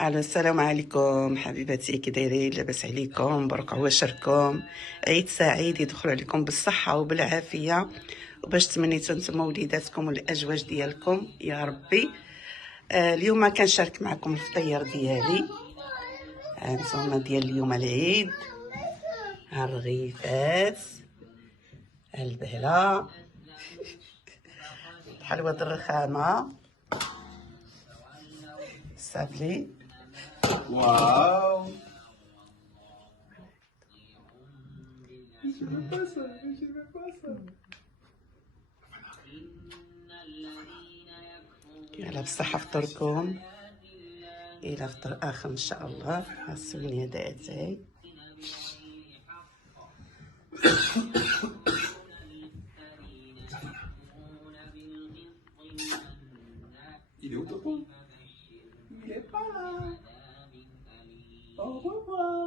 السلام عليكم حبيباتي، كي دايرين؟ لاباس عليكم؟ مبروك عواشركم، عيد سعيد يدخل عليكم بالصحه وبالعافيه، وباش تمنيتو نتوما وليداتكم والازواج ديالكم يا ربي. اليوم كنشارك معكم الفطير ديالي. هانتوما ديال اليوم العيد، ها الرغيفات، ها البهله، الحلوى الرخامه، السافلي. واو. يلا بالصحة فطوركم، إلى فطر آخر إن شاء الله. السمنية داعتي. Il est où, tonton? Il est pas là. Au revoir.